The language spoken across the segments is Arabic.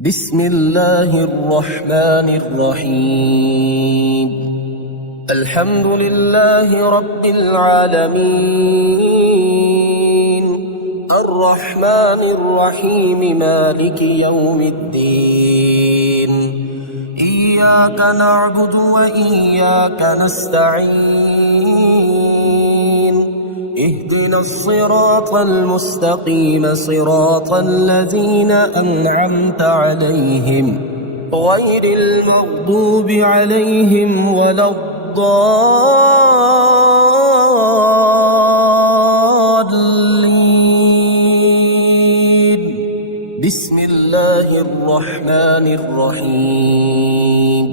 بسم الله الرحمن الرحيم. الحمد لله رب العالمين، الرحمن الرحيم، مالك يوم الدين. إياك نعبد وإياك نستعين، اهدنا الصراط المستقيم، صراط الذين أنعمت عليهم غير المغضوب عليهم ولا الضالين. بسم الله الرحمن الرحيم.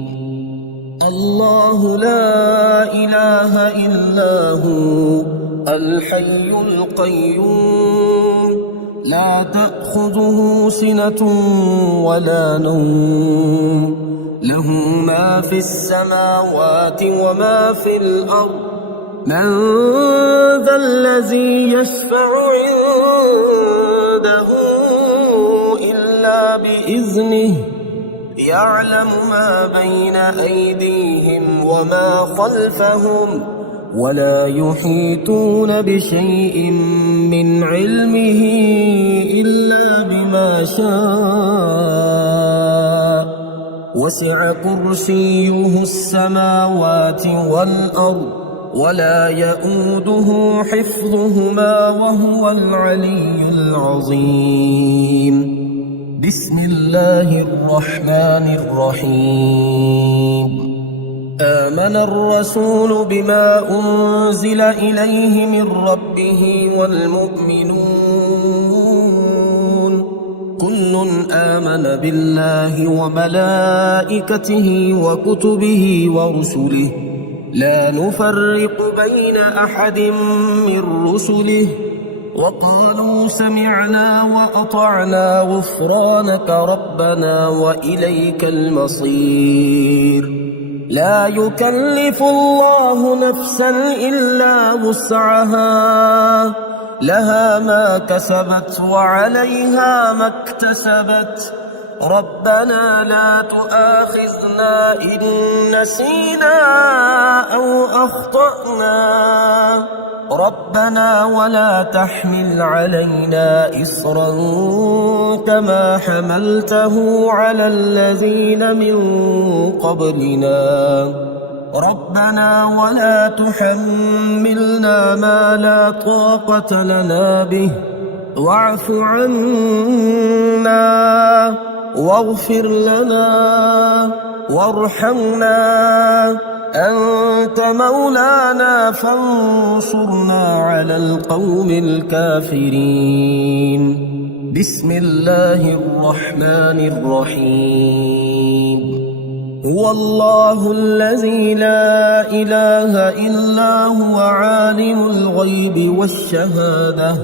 الله لا إله إلا هو الحي القيوم، لا تأخذه سنة ولا نوم، له ما في السماوات وما في الأرض. من ذا الذي يشفع عنده إلا بإذنه، يعلم ما بين أيديهم وما خلفهم، ولا يحيطون بشيء من علمه إلا بما شاء. وسع كرسيه السماوات والأرض، ولا يؤوده حفظهما، وهو العلي العظيم. بسم الله الرحمن الرحيم. آمن الرسول بما أنزل إليه من ربه والمؤمنون، كل آمن بالله وملائكته وكتبه ورسله، لا نفرق بين أحد من رسله، وقالوا سمعنا وأطعنا غفرانك ربنا وإليك المصير. لا يكلف الله نفسا إلا وسعها، لها ما كسبت وعليها ما اكتسبت. ربنا لا تؤاخذنا إن نسينا أو أخطأنا، ربنا ولا تحمل علينا إصرا كما حملته على الذين من قبلنا، ربنا ولا تحملنا ما لا طاقة لنا به، واعف عنا واغفر لنا وارحمنا، أنت مولانا فانصرنا على القوم الكافرين. بسم الله الرحمن الرحيم. هو الله الذي لا إله إلا هو عالم الغيب والشهادة،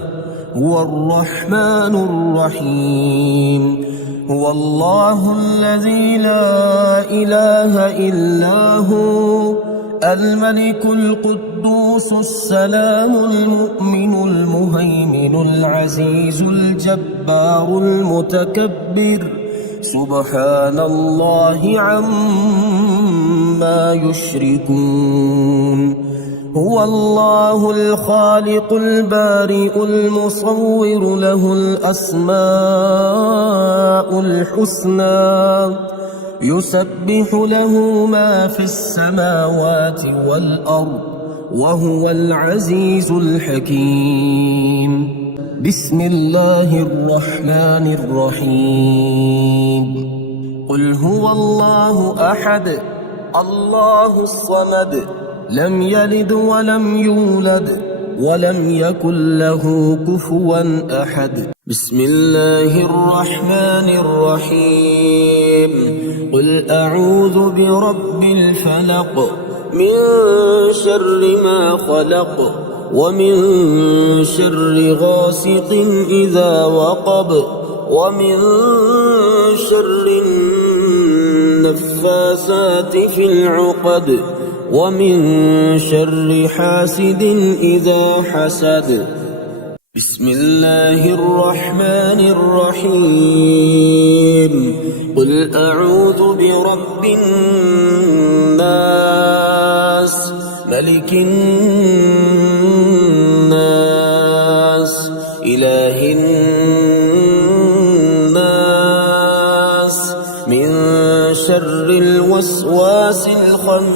هو الرحمن الرحيم. هو الله الذي لا إله إلا هو الملك القدوس السلام المؤمن المهيمن العزيز الجبار المتكبر، سبحان الله عما يشركون. هو الله الخالق البارئ المصور، له الأسماء الحسنى، يسبح له ما في السماوات والأرض، وهو العزيز الحكيم. بسم الله الرحمن الرحيم. قل هو الله أحد، الله الصمد، لم يلد ولم يولد ولم يكن له كفوا أحد. بسم الله الرحمن الرحيم. قل أعوذ برب الفلق، من شر ما خلق، ومن شر غاسق إذا وقب، ومن شر النفاثات في العقد، ومن شر حاسد إذا حسد. بسم الله الرحمن الرحيم قل أعوذ برب الناس ملك الناس إله الناس من شر الوسواس الخناس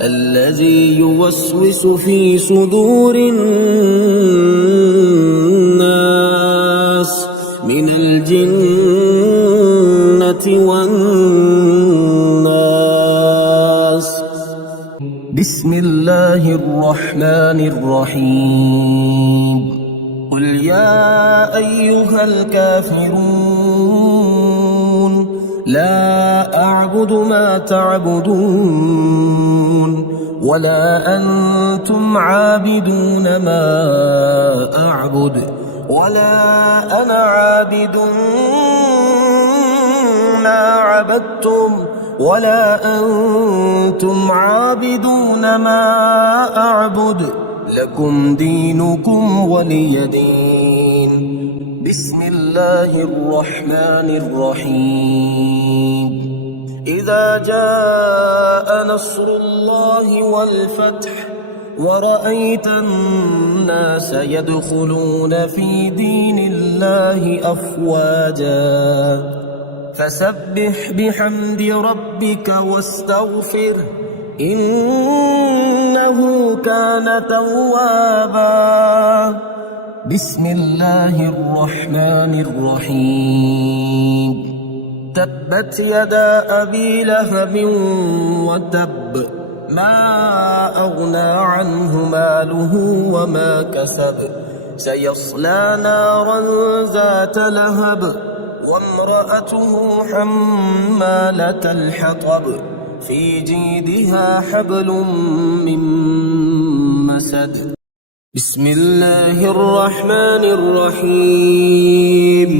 الذي يوسوس في صدور الناس من الجنة والناس بسم الله الرحمن الرحيم قل يا أيها الكافرون لا أعبد ما تعبدون ولا أنتم عابدون ما أعبد ولا أنا عابد ما عبدتم ولا أنتم عابدون ما أعبد لكم دينكم ولي دين بسم الله الرحمن الرحيم إذا جاء نصر الله والفتح ورأيت الناس يدخلون في دين الله أفواجا فسبح بحمد ربك واستغفره إنه كان توابا بسم الله الرحمن الرحيم تبت يدا أبي لهب وتب ما أغنى عنه ماله وما كسب سيصلى نارا ذات لهب وامرأته حمالة الحطب في جيدها حبل من مسد بسم الله الرحمن الرحيم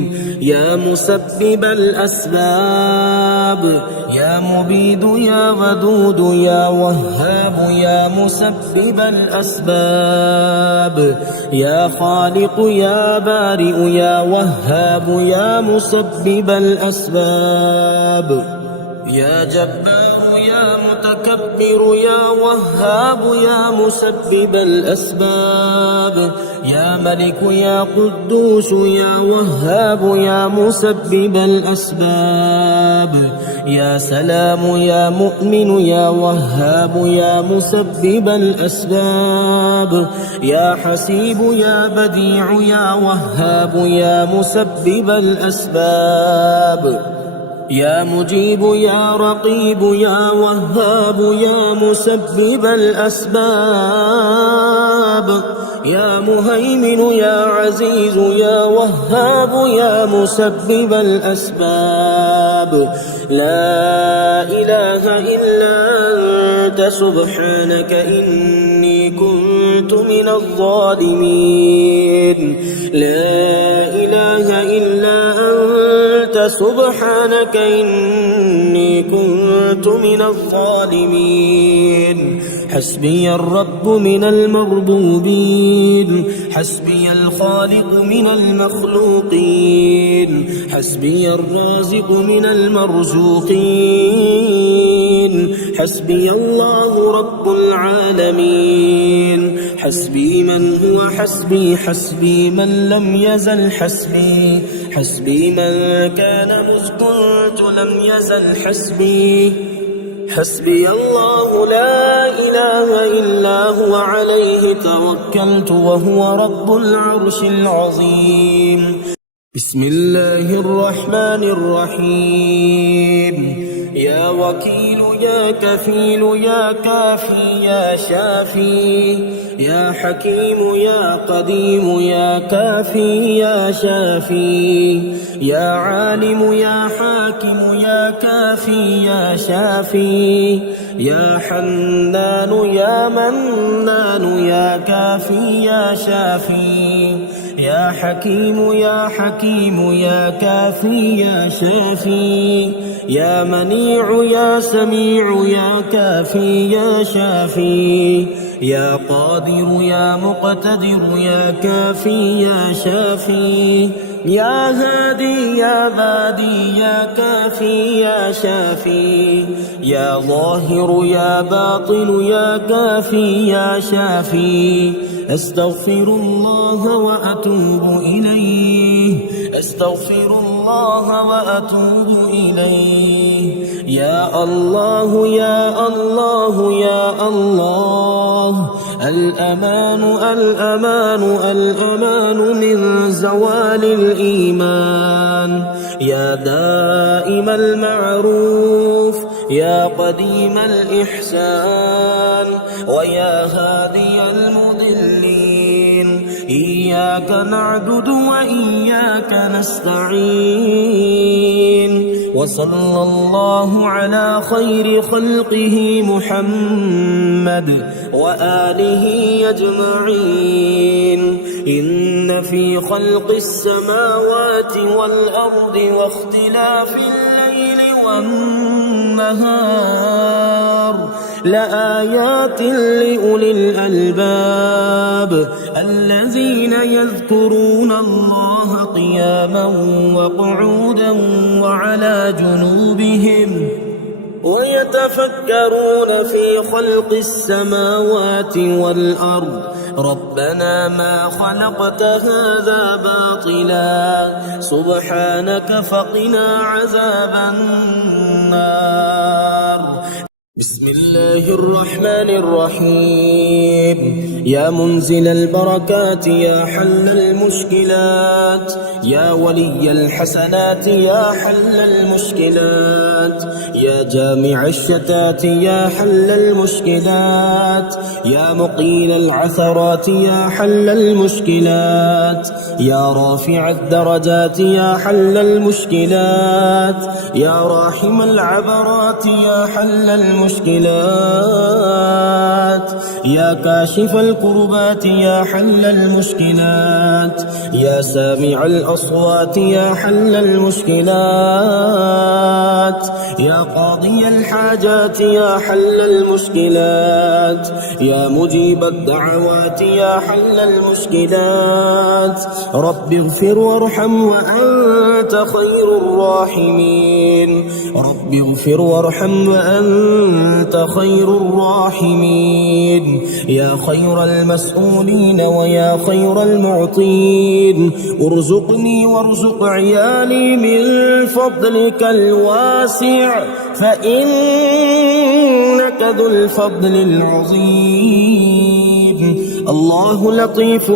يا مسبب الأسباب يا مبيد يا ودود يا وهاب يا مسبب الأسباب يا خالق يا بارئ يا وهاب يا مسبب الأسباب يا جبار يا متكبر يا وهاب يا مسبب الأسباب يا ملك يا قدوس يا وهاب يا مسبب الأسباب يا سلام يا مؤمن يا وهاب يا مسبب الأسباب يا حسيب يا بديع يا وهاب يا مسبب الأسباب يا مجيب يا رقيب يا وهاب يا مسبب الأسباب يا مهيمن يا عزيز يا وهاب يا مسبب الأسباب لا إله إلا أنت سبحانك إني كنت من الظالمين لا إله إلا أنت سبحانك إني كنت من الظالمين حسبي الرب من المربوبين حسبي الخالق من المخلوقين حسبي الرازق من المرزوقين حسبي الله رب العالمين حسبي من هو حسبي حسبي من لم يزل حسبي حسبي من كان مذ كنت لم يزل حسبي حسبي الله لا إله إلا هو عليه توكلت وهو رب العرش العظيم بسم الله الرحمن الرحيم يا وكيل يا كفيل يا كافي يا شافي يا حكيم يا قديم يا كافي يا شافي يا عالم يا حاكم يا كافي يا شافي يا حنان يا منان يا كافي يا شافي يا حكيم يا حكيم يا كافي يا شافي يا منيع يا سميع يا كافي يا شافي يا قادر يا مقتدر يا كافي يا شافي يا هادي يا بادي يا كافي يا شافي يا ظاهر يا باطن يا كافي يا شافي أستغفر الله وأتوب إليه أستغفر الله وأتوب إليه يا الله يا الله يا الله الأمان الأمان الأمان من زوال الإيمان يا دائم المعروف يا قديم الإحسان ويا هادي المضلين إياك نعبد وإياك نستعين وصلى الله على خير خلقه محمد وآله أجمعين إن في خلق السماوات والأرض واختلاف الليل والنهار لآيات لأولي الألباب الذين يذكرون الله قياما وقعودا وعلى جنوبهم ويتفكرون في خلق السماوات والأرض ربنا ما خلقت هذا باطلا سبحانك فقنا عذاب النار بسم الله الرحمن الرحيم يا منزل البركات يا حل المشكلات يا ولي الحسنات يا حل المشكلات يا جامع الشتات يا حل المشكلات يا مقيل العثرات يا حل المشكلات يا رافع الدرجات يا حل المشكلات يا راحم العبرات يا حل المشكلات يا كاشف الكربات يا حل المشكلات يا سامع الأصوات يا حل المشكلات يا قاضي الحاجات يا حل المشكلات يا مجيب الدعوات يا حل المشكلات رب اغفر وارحم وأنت خير الراحمين رب اغفر وارحم وأنت خير الراحمين يا خير المسؤولين ويا خير المعطين ارزقني وارزق عيالي من فضلك الواسع فإنك ذو الفضل العظيم الله لطيف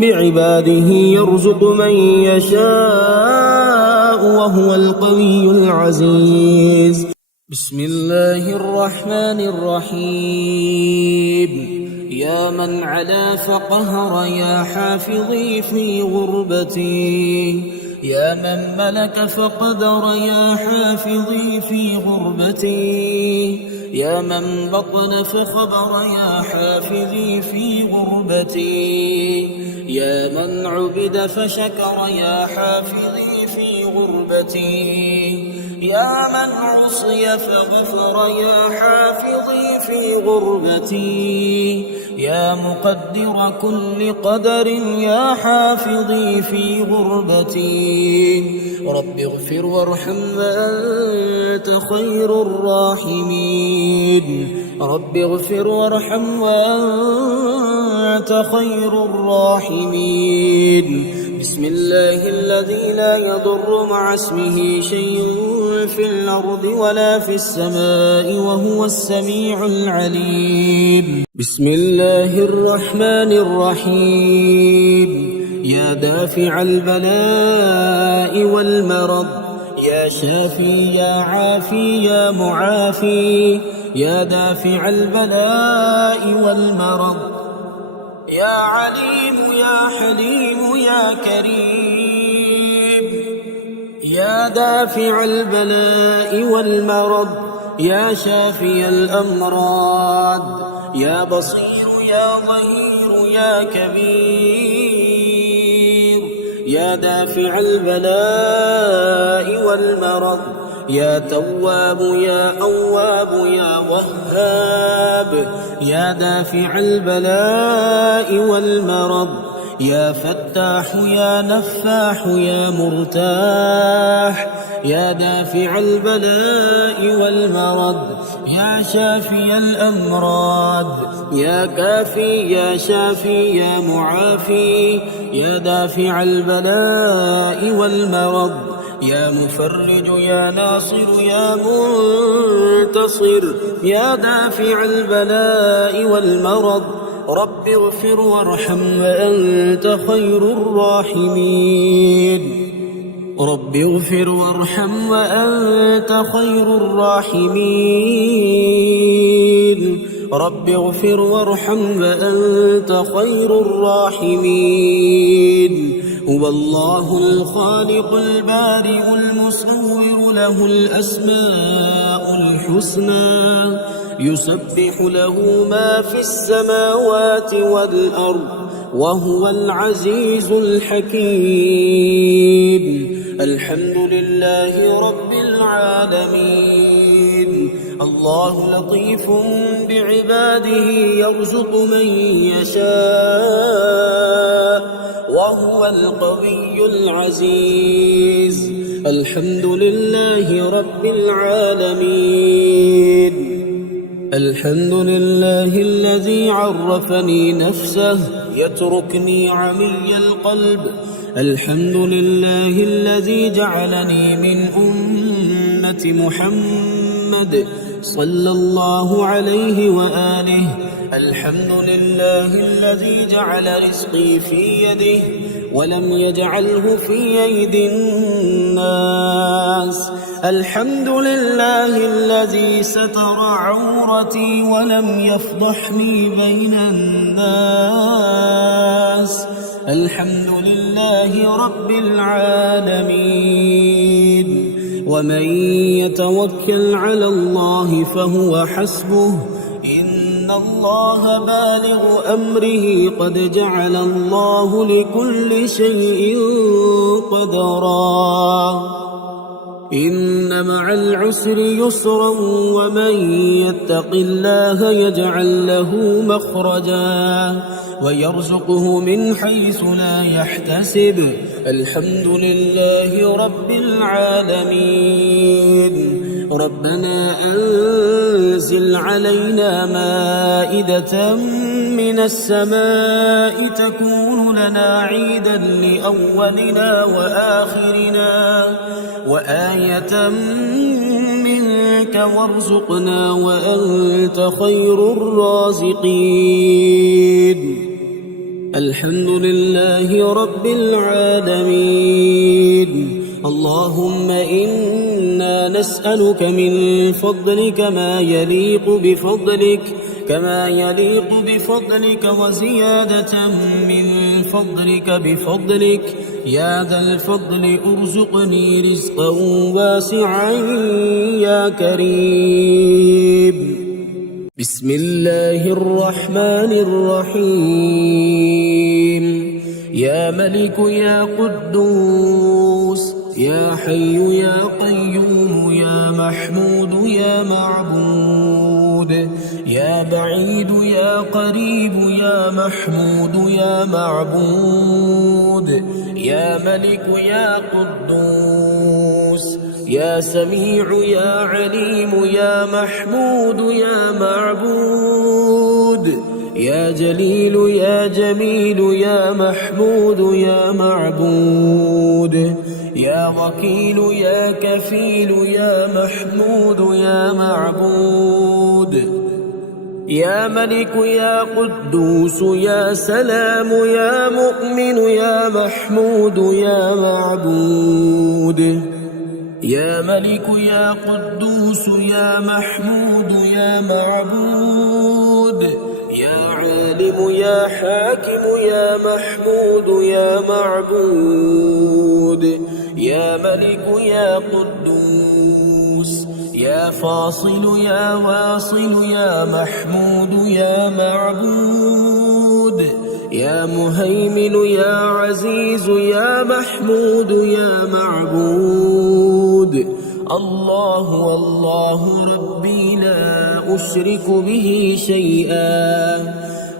بعباده يرزق من يشاء وهو القوي العزيز بسم الله الرحمن الرحيم يا من علا فقهر يا حافظي في غربتي يا من ملك فقدر يا حافظي في غربتي يا من بطن فخبر يا حافظي في غربتي يا من عبد فشكر يا حافظي في غربتي يا من عصي فغفر يا حافظي في غربتي يا مقدر كل قدر يا حافظي في غربتي رب اغفر وارحم وأنت خير الراحمين رب اغفر وارحم وأنت خير الراحمين بسم الله الذي لا يضر مع اسمه شيء في الأرض ولا في السماء وهو السميع العليم بسم الله الرحمن الرحيم يا دافع البلاء والمرض يا شافي يا عافي يا معافي يا دافع البلاء والمرض يا عليم يا حليم يا كريم يا دافع البلاء والمرض يا شافي الأمراض يا بصير يا ظهير يا كبير يا دافع البلاء والمرض يا تواب يا أواب يا وهاب يا دافع البلاء والمرض يا فتاح يا نفاح يا مرتاح يا دافع البلاء والمرض يا شافي الأمراض يا كافي يا شافي يا معافي يا دافع البلاء والمرض يا مفرج يا ناصر يا منتصر يا دافع البلاء والمرض رب اغفر وارحم وأنت خير الراحمين رب اغفر وارحم وأنت خير الراحمين رب اغفر وارحم وأنت خير الراحمين هو الله الخالق البارئ المصور له الأسماء الحسنى يسبح له ما في السماوات والأرض وهو العزيز الحكيم الحمد لله رب العالمين الله لطيف بعباده يرزق من يشاء وهو القوي العزيز الحمد لله رب العالمين الحمد لله الذي عرفني نفسه يتركني عمي القلب الحمد لله الذي جعلني من أمة محمد صلى الله عليه وآله الحمد لله الذي جعل رزقي في يده ولم يجعله في أيدي الناس الحمد لله الذي ستر عورتي ولم يفضحني بين الناس الحمد لله رب العالمين ومن يتوكل على الله فهو حسبه إن الله بالغ أمره قد جعل الله لكل شيء قدرا إن مع العسر يسرا ومن يتق الله يجعل له مخرجا ويرزقه من حيث لا يحتسب الحمد لله رب العالمين ربنا أنزل علينا مائدة من السماء تكون لنا عيدا لأولنا وآخرنا وآية منك وارزقنا وأنت خير الرازقين الحمد لله رب العالمين اللهم إنا نسألك من فضلك ما يليق بفضلك وزيادة من فضلك بفضلك يا ذا الفضل ارزقني رزقا واسعا يا كريم بسم الله الرحمن الرحيم يا ملك يا قدوس يا حي يا قيوم يا محمود يا معبود يا بعيد يا قريب يا محمود يا معبود يا ملك يا قدوس يا سميع يا عليم يا محمود يا معبود يا جليل يا جميل يا محمود يا معبود يا وكيل يا كفيل يا محمود يا معبود يا ملك يا قدوس يا سلام يا مؤمن يا محمود يا معبود يا ملك يا قدوس يا محمود يا معبود يا عالم يا حاكم يا محمود يا معبود يا ملك يا قدوس يا فاصل يا واصل يا محمود يا معبود يا مهيمن يا عزيز يا محمود يا معبود. الله والله ربي لا أشرك به شيئا.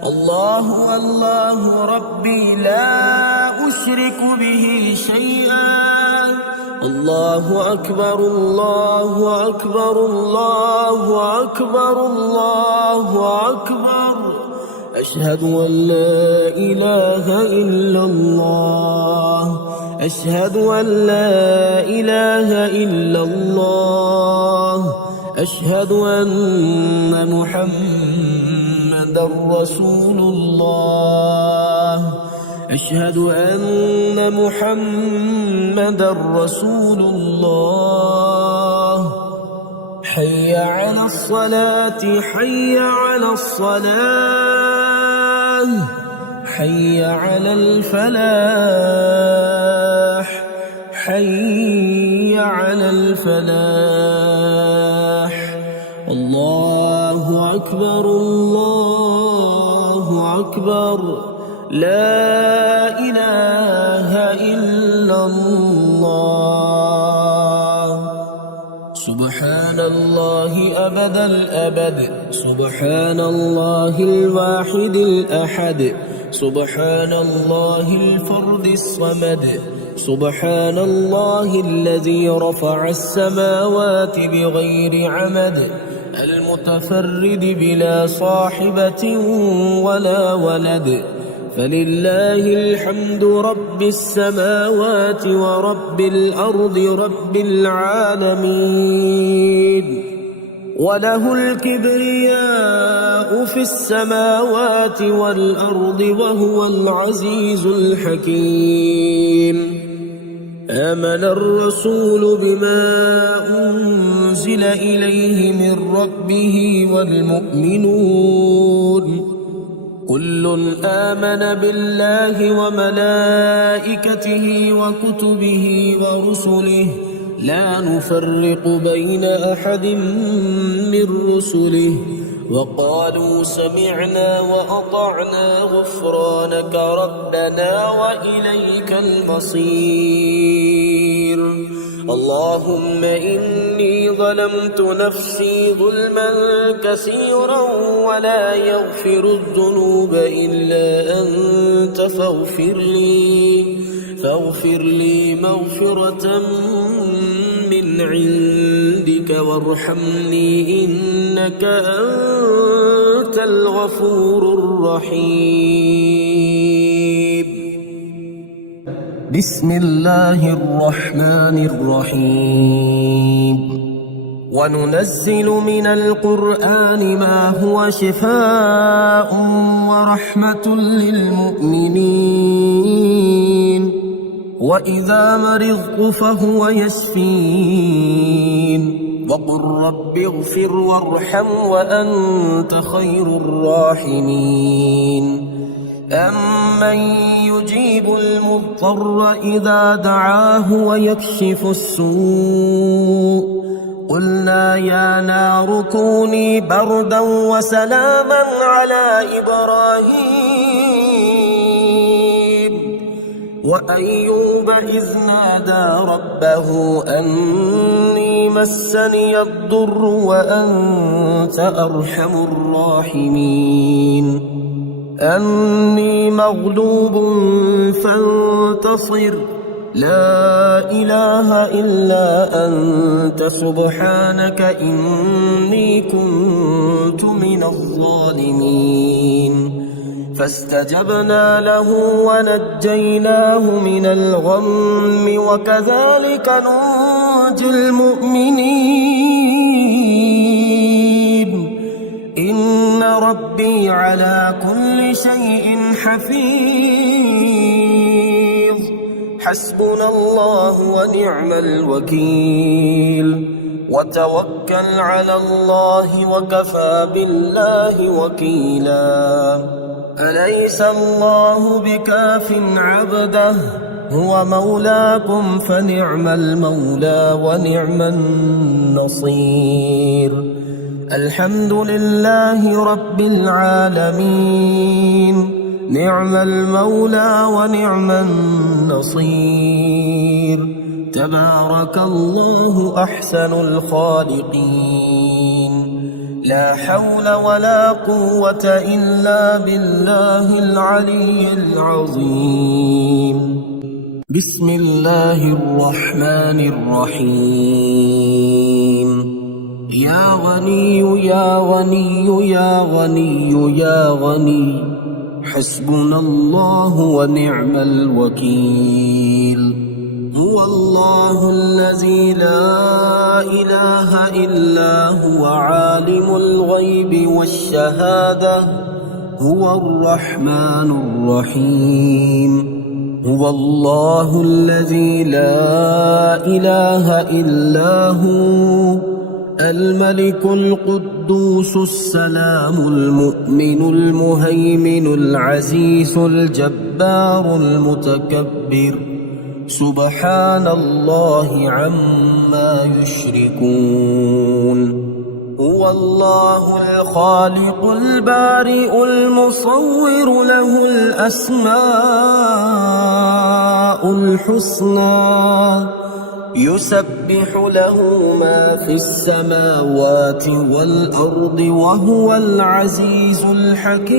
الله والله ربي لا أشرك به شيئا. الله أكبر الله أكبر الله أكبر الله أكبر. أشهد أن لا إله إلا الله. أشهد أن لا إله إلا الله. أشهد أن محمدا رسول الله. أشهد أن محمدا رسول الله. حي على الصلاة حي على الصلاة. حي على الفلاح حي على الفلاح. الله أكبر الله أكبر. لا إله إلا الله. سبحان الله أبد الأبد. سبحان الله الواحد الأحد. سبحان الله الفرد الصمد. سبحان الله الذي رفع السماوات بغير عمد، المتفرد بلا صاحبة ولا ولد. فلله الحمد رب السماوات ورب الأرض رب العالمين. وله الكبرياء في السماوات والأرض وهو العزيز الحكيم. آمن الرسول بما أنزل إليه من ربه والمؤمنون كل آمن بالله وملائكته وكتبه ورسله لا نفرق بين أحد من رسله وقالوا سمعنا وأطعنا غفرانك ربنا وإليك المصير. اللهم إني ظلمت نفسي ظلما كثيرا ولا يغفر الذنوب إلا أنت فاغفر لي مغفرة من عندك وارحمني إنك أنت الغفور الرحيم. بسم الله الرحمن الرحيم. وننزل من القرآن ما هو شفاء ورحمة للمؤمنين وإذا مرضت فهو يشفين. وقل رب اغفر وارحم وأنت خير الراحمين. أمن يجيب المضطر إذا دعاه ويكشف السوء قلنا يا نار كوني بردا وسلاما على إبراهيم وأيوب إذ نادى ربه أني مسني الضر وأنت أرحم الراحمين. أني مغلوب فانتصر لا إله إلا أنت سبحانك إني كنت من الظالمين. فاستجبنا له ونجيناه من الغم وكذلك ننجي المؤمنين. إن ربي على كل شيء حفيظ. حسبنا الله ونعم الوكيل. وتوكل على الله وكفى بالله وكيلا. أليس الله بكاف عبده هو مولاكم فنعم المولى ونعم النصير. الحمد لله رب العالمين نعم المولى ونعم النصير. تبارك الله أحسن الخالقين. لا حول ولا قوة إلا بالله العلي العظيم. بسم الله الرحمن الرحيم. يا غني يا غني يا غني يا غني، حسبنا الله ونعم الوكيل. هو الله الذي لا إله إلا هو عالم الغيب والشهادة، هو الرحمن الرحيم. هو الله الذي لا إله إلا هو الملك القدوس السلام المؤمن المهيمن العزيز الجبار المتكبر، سبحان الله عما يشركون. هو الله الخالق البارئ المصور، له الأسماء الحسنى، يسبح له ما في السماوات والأرض، وهو العزيز الحكيم.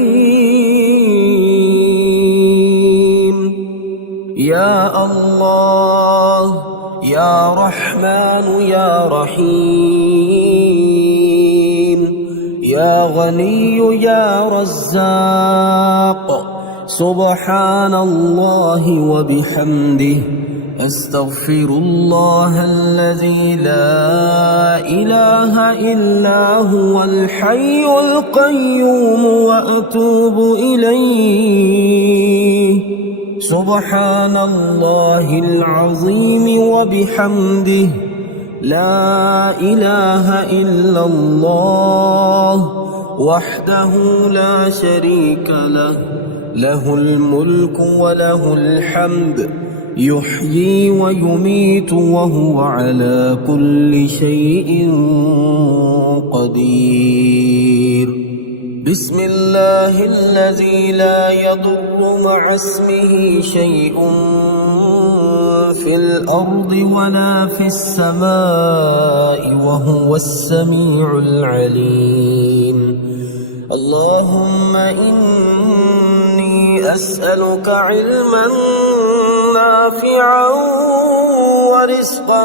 يا الله يا رحمن يا رحيم، يا غني يا رزاق، سبحان الله وبحمده، أستغفر الله الذي لا إله إلا هو الحي القيوم وأتوب إليه. سبحان الله العظيم وبحمده، لا إله إلا الله وحده لا شريك له، له الملك وله الحمد، يحيي ويميت وهو على كل شيء قدير. بسم الله الذي لا يضر مع اسمه شيء في الأرض ولا في السماء، وهو السميع العليم. اللهم إني أسألك علما نافعا ورزقا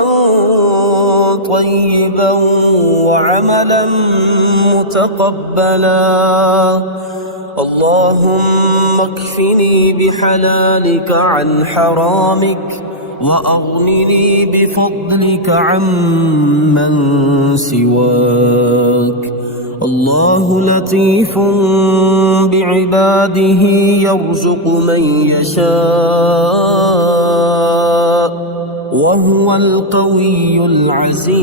طيبا وعملا متقبلا. اللهم اكفني بحلالك عن حرامك، وأغنني بفضلك عمن سواك. الله لطيف بعباده يرزق من يشاء، وهو القوي العزيز.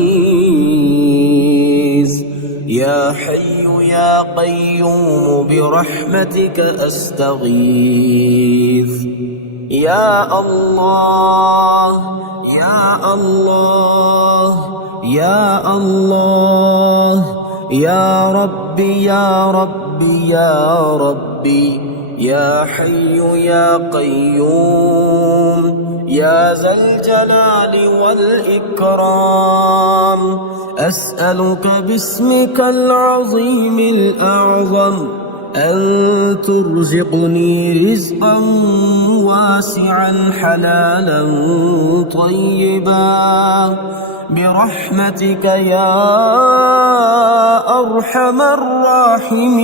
يا حي يا قيوم برحمتك أستغيث. يا الله يا الله يا الله، يا ربي يا ربي يا ربي، يا حي يا قيوم يا ذا الجلال والإكرام، أسألك باسمك العظيم الأعظم أن ترزقني رزقا واسعا حلالا طيبا برحمتك يا أرحم الراحمين.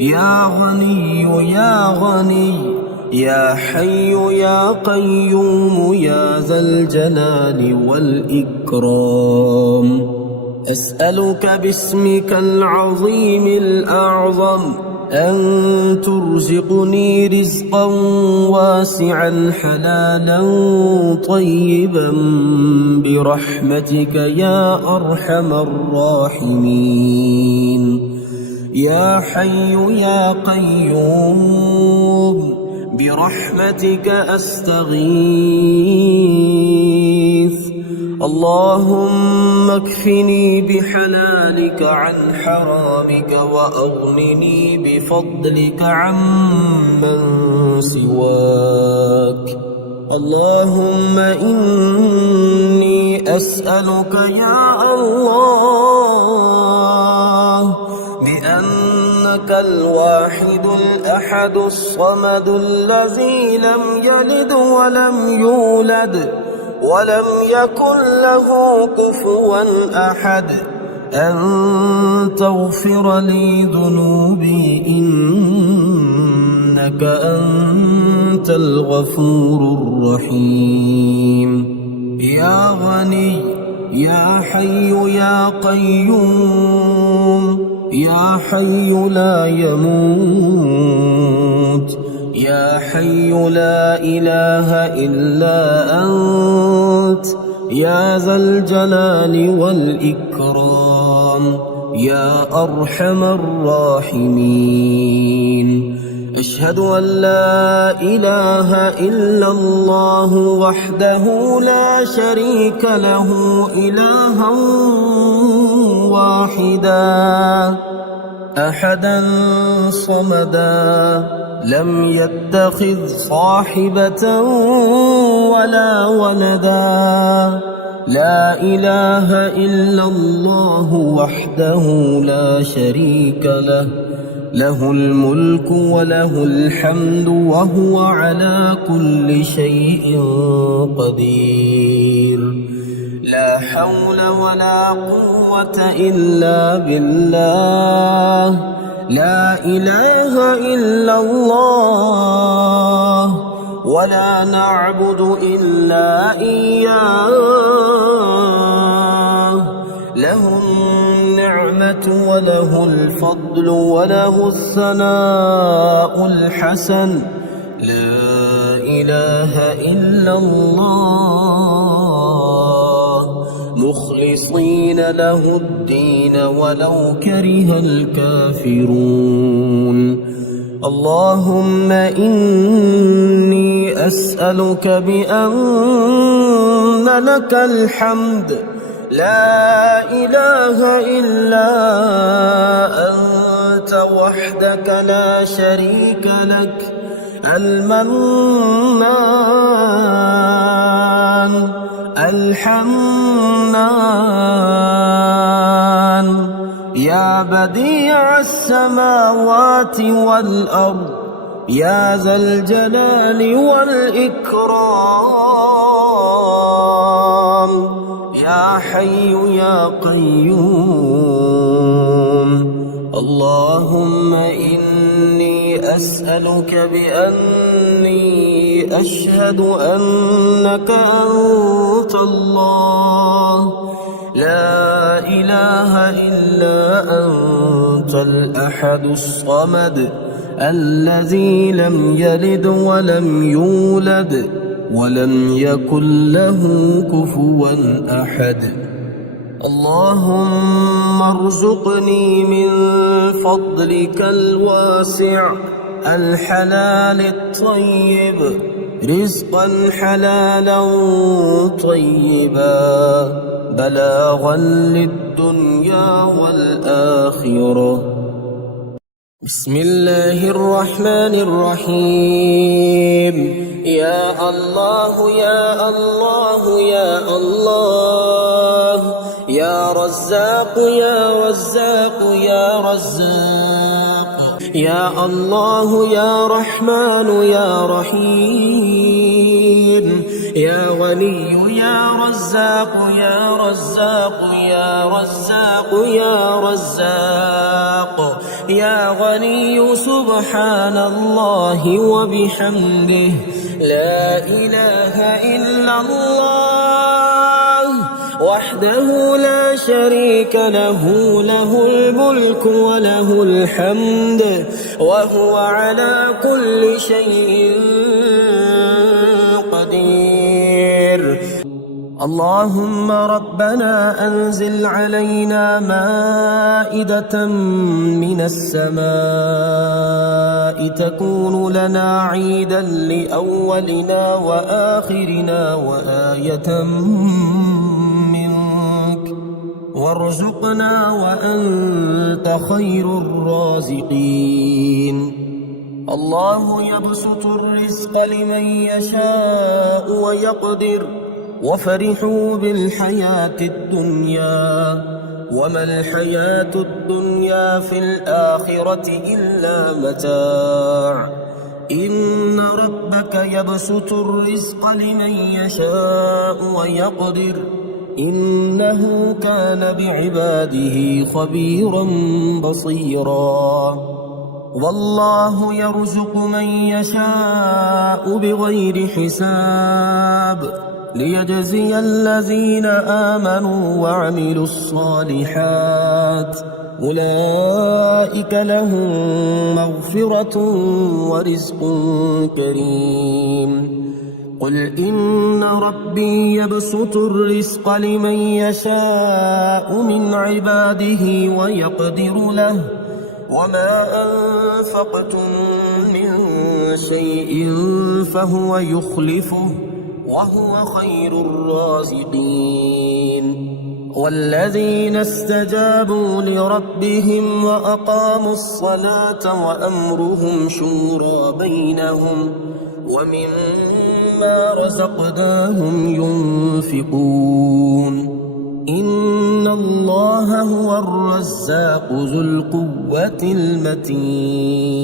يا غني يا غني، يا حي يا قيوم يا ذا الجلال والإكرام، أسألك باسمك العظيم الأعظم أن ترزقني رزقا واسعا حلالا طيبا برحمتك يا أرحم الراحمين. يا حي يا قيوم برحمتك أستغيث. اللهم اكفني بحلالك عن حرامك وأغنني بفضلك عمن سواك. اللهم إني أسألك يا الله بأنك الواحد الأحد الصمد الذي لم يلد ولم يولد ولم يكن له كفوا أحد أن تغفر لي ذنوبي إنك أنت الغفور الرحيم. يا غني يا حي يا قيوم يا حي لا يموت يا حي لا إله إلا أنت يا ذا الجلال والإكرام يا أرحم الراحمين. أشهد أن لا إله إلا الله وحده لا شريك له إلها واحدا أحدا صمدا لم يتخذ صاحبة ولا ولدا. لا إله إلا الله وحده لا شريك له له الملك وله الحمد وهو على كل شيء قدير. لا حول ولا قوة إلا بالله. لا إله إلا الله ولا نعبد إلا إياه. له النعمة وله الفضل وله الثناء الحسن. لا إله إلا الله مخلصين له الدين ولو كره الكافرون. اللهم إني أسألك بأن لك الحمد لا إله إلا أنت وحدك لا شريك لك المنان الحنان يا بديع السماوات والأرض يا ذا الجلال والإكرام يا حي يا قيوم. اللهم إني أسألك بأني أشهد أنك أنت الله لا إله إلا أنت الأحد الصمد الذي لم يلد ولم يولد ولم يكن له كفوا أحد. اللهم ارزقني من فضلك الواسع الحلال الطيب رزقا حلالا طيبا بلاغا للدنيا والآخرة. بسم الله الرحمن الرحيم. يا الله يا الله يا الله يا رزاق يا رزاق يا رزاق يا الله يا رحمن يا رحيم يا غني يا رزاق يا رزاق يا رزاق يا رزاق يا غني سبحان الله وبحمده لا إله إلا الله وحده لا شريك له له الملك وله الحمد وهو على كل شيء قدير. اللهم ربنا أنزل علينا مائدة من السماء تكون لنا عيدا لأولنا وآخرنا وآية منك وارزقنا وأنت خير الرازقين. الله يبسط الرزق لمن يشاء ويقدر وفرحوا بالحياة الدنيا وما الحياة الدنيا في الآخرة إلا متاع. إن ربك يبسط الرزق لمن يشاء ويقدر إنه كان بعباده خبيرا بصيرا. والله يرزق من يشاء بغير حساب ليجزي الذين آمنوا وعملوا الصالحات أولئك لهم مغفرة ورزق كريم. قل إن ربي يبسط الرزق لمن يشاء من عباده ويقدر له وما أنفقتم من شيء فهو يخلفه وهو خير الرازقين. والذين استجابوا لربهم وأقاموا الصلاة وأمرهم شورى بينهم ومما رزقناهم ينفقون. إن الله هو الرزاق ذو القوة المتين.